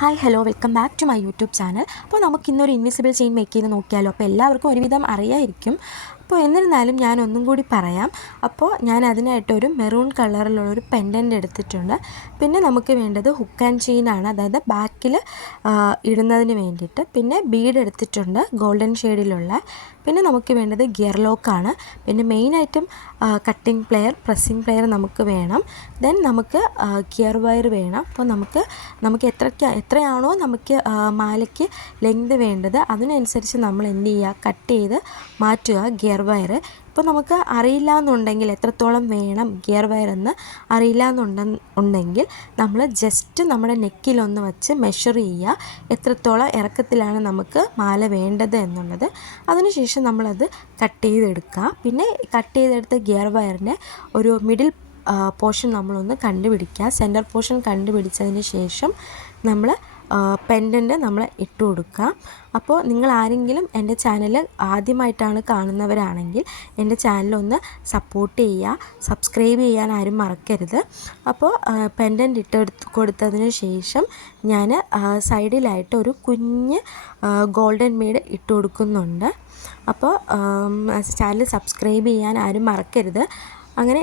Hi hello welcome back to my YouTube channel അപ്പോൾ നമുക്ക് ഇന്നൊരു ഇൻവിസിബിൾ ചെയിൻ മേക്ക് ചെയ്ത് നോക്കിയാലോ? അപ്പോൾ എല്ലാവർക്കും ഒരുവിധം അറിയായിരിക്കും. അപ്പോൾ എന്നിരുന്നാലും ഞാൻ ഒന്നും കൂടി പറയാം. അപ്പോൾ ഞാൻ അതിനായിട്ടൊരു മെറൂൺ കളറിലുള്ള ഒരു പെൻഡന്റ് എടുത്തിട്ടുണ്ട്. പിന്നെ നമുക്ക് വേണ്ടത് ഹുക്ക് ആൻഡ് ചെയിനാണ് അതായത് ബാക്കിൽ ഇടുന്നതിന് വേണ്ടിയിട്ട്. പിന്നെ ബീഡ് എടുത്തിട്ടുണ്ട് ഗോൾഡൻ ഷെയ്ഡിലുള്ള പിന്നെ നമുക്ക് വേണ്ടത് ഗിയർ ലോക്കാണ് പിന്നെ main item cutting plier pressing plier നമുക്ക് വേണം. ദെൻ നമുക്ക് ഗിയർ വയർ വേണം. അപ്പോൾ നമുക്ക് നമുക്ക് എത്ര എത്രയാണോ നമുക്ക് മാലയ്ക്ക് ലെങ്ത് വേണ്ടത് അതിനനുസരിച്ച് നമ്മൾ എന്ത് ചെയ്യുക കട്ട് ചെയ്ത് മാറ്റുക ഗിയർ വയർ ഇപ്പോൾ നമുക്ക് അറിയില്ല എന്നുണ്ടെങ്കിൽ എത്രത്തോളം വേണം ഗിയർ വയർ എന്ന് അറിയില്ല എന്നുണ്ടെ ഉണ്ടെങ്കിൽ നമ്മൾ ജസ്റ്റ് നമ്മുടെ നെക്കിലൊന്ന് വെച്ച് മെഷർ ചെയ്യുക എത്രത്തോളം ഇറക്കത്തിലാണ് നമുക്ക് മാല വേണ്ടത് എന്നുള്ളത്. അതിനുശേഷം നമ്മളത് കട്ട് ചെയ്തെടുക്കുക പിന്നെ കട്ട് ചെയ്തെടുത്ത ഗിയർ വയറിന്റെ ഒരു മിഡിൽ പോർഷൻ നമ്മളൊന്ന് കണ്ടുപിടിക്കുക സെന്റർ പോർഷൻ കണ്ടുപിടിച്ചതിന് ശേഷം നമ്മൾ പെൻഡന്റ് നമ്മൾ ഇട്ട് കൊടുക്കാം അപ്പോൾ നിങ്ങൾ ആരെങ്കിലും എന്റെ ചാനൽ ആദ്യമായിട്ടാണ് കാണുന്നവരാണെങ്കിൽ എന്റെ ചാനലൊന്ന് സപ്പോർട്ട് ചെയ്യുക. സബ്സ്ക്രൈബ് ചെയ്യാൻ ആരും മറക്കരുത്. അപ്പോൾ പെൻഡന്റ് ഇട്ട് കൊടുത്തതിന് ശേഷം ഞാൻ സൈഡിലായിട്ട് ഒരു കുഞ്ഞ് ഗോൾഡൻ മെയ്ഡ് ഇട്ട് കൊടുക്കുന്നുണ്ട്. അപ്പോൾ ചാനൽ സബ്സ്ക്രൈബ് ചെയ്യാൻ ആരും മറക്കരുത്. അങ്ങനെ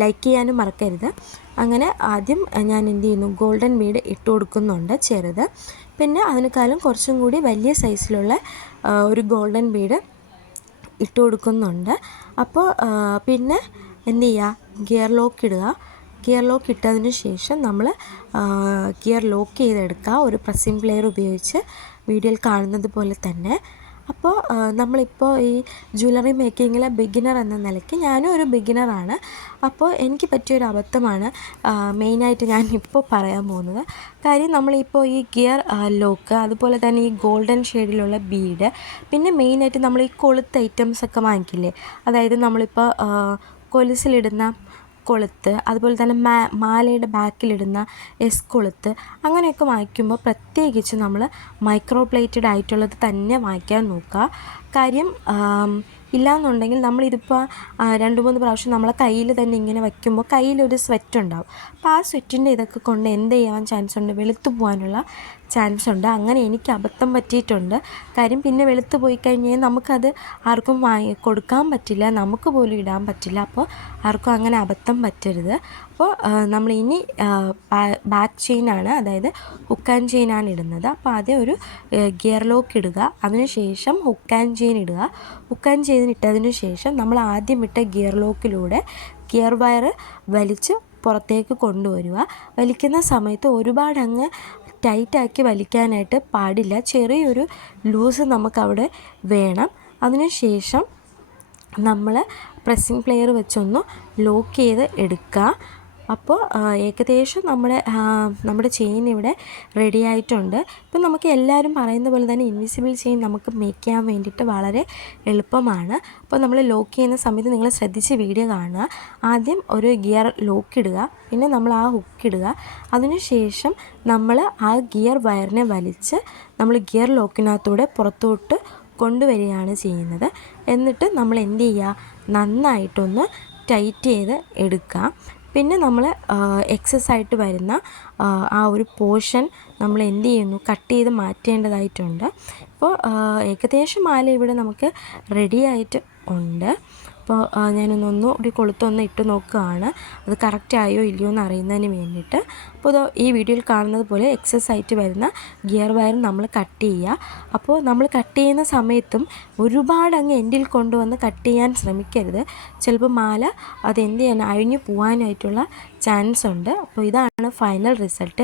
ലൈക്ക് ചെയ്യാനും മറക്കരുത്. അങ്ങനെ ആദ്യം ഞാൻ എന്ത് ചെയ്യുന്നു? ഗോൾഡൻ ബീഡ് ഇട്ട് കൊടുക്കുന്നുണ്ട് ചെറുത്. പിന്നെ അതിനേക്കാളും കുറച്ചും കൂടി വലിയ സൈസിലുള്ള ഒരു ഗോൾഡൻ ബീഡ് ഇട്ട് കൊടുക്കുന്നുണ്ട്. അപ്പോൾ പിന്നെ എന്ത് ചെയ്യുക ഗിയർ ലോക്ക് ഇടുക. ഗിയർ ലോക്ക് ഇട്ടതിന് ശേഷം നമ്മൾ ഗിയർ ലോക്ക് ചെയ്തെടുക്കുക ഒരു പ്രസിംഗ് പ്ലെയർ ഉപയോഗിച്ച് വീഡിയോയിൽ കാണുന്നത് പോലെ തന്നെ. അപ്പോൾ നമ്മളിപ്പോൾ ഈ ജ്വല്ലറി മേക്കിങ്ങിലെ ബിഗിനർ എന്ന നിലയ്ക്ക് ഞാനും ഒരു ബിഗിനറാണ് അപ്പോൾ എനിക്ക് പറ്റിയൊരു അബദ്ധമാണ് മെയിനായിട്ട് ഞാൻ ഇപ്പോൾ പറയാൻ പോകുന്നത്. കാര്യം നമ്മളിപ്പോൾ ഈ ഗിയർ ലോക്ക് അതുപോലെ തന്നെ ഈ ഗോൾഡൻ ഷെയ്ഡിലുള്ള ബീഡ് പിന്നെ മെയിനായിട്ട് നമ്മൾ ഈ കൊളുത്ത് ഐറ്റംസ് ഒക്കെ വാങ്ങിക്കില്ലേ? അതായത് നമ്മളിപ്പോൾ കൊലുസിലിടുന്ന കൊളുത്ത് അതുപോലെ തന്നെ മാ മാലയുടെ ബാക്കിലിടുന്ന എസ് കൊളുത്ത് അങ്ങനെയൊക്കെ വാങ്ങിക്കുമ്പോൾ പ്രത്യേകിച്ച് നമ്മൾ മൈക്രോ പ്ലേറ്റഡ് ആയിട്ടുള്ളത് തന്നെ വാങ്ങിക്കാൻ നോക്കുക. കാര്യം ഇല്ലയെന്നുണ്ടെങ്കിൽ നമ്മളിതിപ്പോൾ രണ്ട് മൂന്ന് പ്രാവശ്യം നമ്മളെ കയ്യിൽ തന്നെ ഇങ്ങനെ വയ്ക്കുമ്പോൾ കയ്യിലൊരു സ്വെറ്റ് ഉണ്ടാവും അപ്പോൾ ആ സ്വെറ്റിന്റെ ഇതൊക്കെ കൊണ്ട് എന്ത് ചെയ്യാൻ ചാൻസ് ഉണ്ട് വെളുത്തു പോകാനുള്ള ചാൻസ് ഉണ്ട് അങ്ങനെ എനിക്ക് അബദ്ധം പറ്റിയിട്ടുണ്ട്. കാര്യം പിന്നെ വെളുത്ത് പോയി കഴിഞ്ഞാൽ നമുക്കത് ആർക്കും വാങ്ങി കൊടുക്കാൻ പറ്റില്ല. നമുക്ക് പോലും ഇടാൻ പറ്റില്ല. അപ്പോൾ ആർക്കും അങ്ങനെ അബദ്ധം പറ്റരുത്. അപ്പോൾ നമ്മൾ ഇനി ബാക്ക് ചെയിനാണ് അതായത് ഹുക്ക് ആൻഡ് ചെയിനാണ് ഇടുന്നത്. അപ്പോൾ ആദ്യം ഒരു ഗിയർ ലോക്ക് ഇടുക. അതിനുശേഷം ഹുക്ക് ആൻഡ് ചെയിൻ ഇടുക. ഹുക്ക് ആൻഡ് ചെയിൻ ഇട്ടതിന് ശേഷം നമ്മൾ ആദ്യം ഇട്ട ഗിയർ ലോക്കിലൂടെ ഗിയർ വയർ വലിച്ച് പുറത്തേക്ക് കൊണ്ടുവരിക. വലിക്കുന്ന സമയത്ത് ഒരുപാട് അങ്ങ് ടൈറ്റാക്കി വലിക്കാനായിട്ട് പാടില്ല. ചെറിയൊരു ലൂസ് നമുക്കവിടെ വേണം. അതിനുശേഷം നമ്മൾ പ്രസ്സിങ് പ്ലെയർ വെച്ചൊന്ന് ലോക്ക് ചെയ്ത് എടുക്കുക അപ്പോൾ ഏകദേശം നമ്മുടെ നമ്മുടെ ചെയിൻ ഇവിടെ റെഡി ആയിട്ടുണ്ട്. ഇപ്പം നമുക്ക് എല്ലാവരും പറയുന്ന പോലെ തന്നെ ഇൻവിസിബിൾ ചെയിൻ നമുക്ക് മേക്ക് ചെയ്യാൻ വേണ്ടിയിട്ട് വളരെ എളുപ്പമാണ്. അപ്പോൾ നമ്മൾ ലോക്ക് ചെയ്യുന്ന സമയത്ത് നിങ്ങൾ ശ്രദ്ധിച്ച് വീഡിയോ കാണുക. ആദ്യം ഒരു ഗിയർ ലോക്ക് ഇടുക. പിന്നെ നമ്മൾ ആ ഹുക്ക് ഇടുക. അതിനുശേഷം നമ്മൾ ആ ഗിയർ വയറിനെ വലിച്ച് നമ്മൾ ഗിയർ ലോക്കിനകത്തൂടെ പുറത്തോട്ട് കൊണ്ടുവരികയാണ് ചെയ്യുന്നത്. എന്നിട്ട് നമ്മൾ എന്ത് ചെയ്യുക? നന്നായിട്ടൊന്ന് ടൈറ്റ് ചെയ്ത് എടുക്കുക. പിന്നെ നമ്മൾ എക്സസ് ആയിട്ട് വരുന്ന ആ ഒരു പോർഷൻ നമ്മൾ എന്ത് ചെയ്യുന്നു? കട്ട് ചെയ്ത് മാറ്റേണ്ടതായിട്ടുണ്ട്. അപ്പോൾ ഏകദേശം മാല ഇവിടെ നമുക്ക് റെഡി ആയിട്ട് ഉണ്ട്. അപ്പോൾ ഞാനൊന്നൊന്ന് കൂടി കൊളുത്തൊന്ന് ഇട്ട് നോക്കുകയാണ്. അത് കറക്റ്റ് ആയോ ഇല്ലയോ എന്ന് അറിയുന്നതിന് വേണ്ടിയിട്ട്. അപ്പോൾ ഇത് ഈ വീഡിയോയിൽ കാണുന്നത് പോലെ എക്സസ് ആയിട്ട് വരുന്ന ഗിയർ വയർ നമ്മൾ കട്ട് ചെയ്യുക. അപ്പോൾ നമ്മൾ കട്ട് ചെയ്യുന്ന സമയത്തും ഒരുപാട് അങ്ങ് എൻഡിൽ കൊണ്ടുവന്ന് കട്ട് ചെയ്യാൻ ശ്രമിക്കരുത്. ചിലപ്പോൾ മാല അത് എന്ത് ചെയ്യാൻ അഴിഞ്ഞു പോകാനായിട്ടുള്ള ചാൻസ് ഉണ്ട്. അപ്പോൾ ഇതാണ് ഫൈനൽ റിസൾട്ട്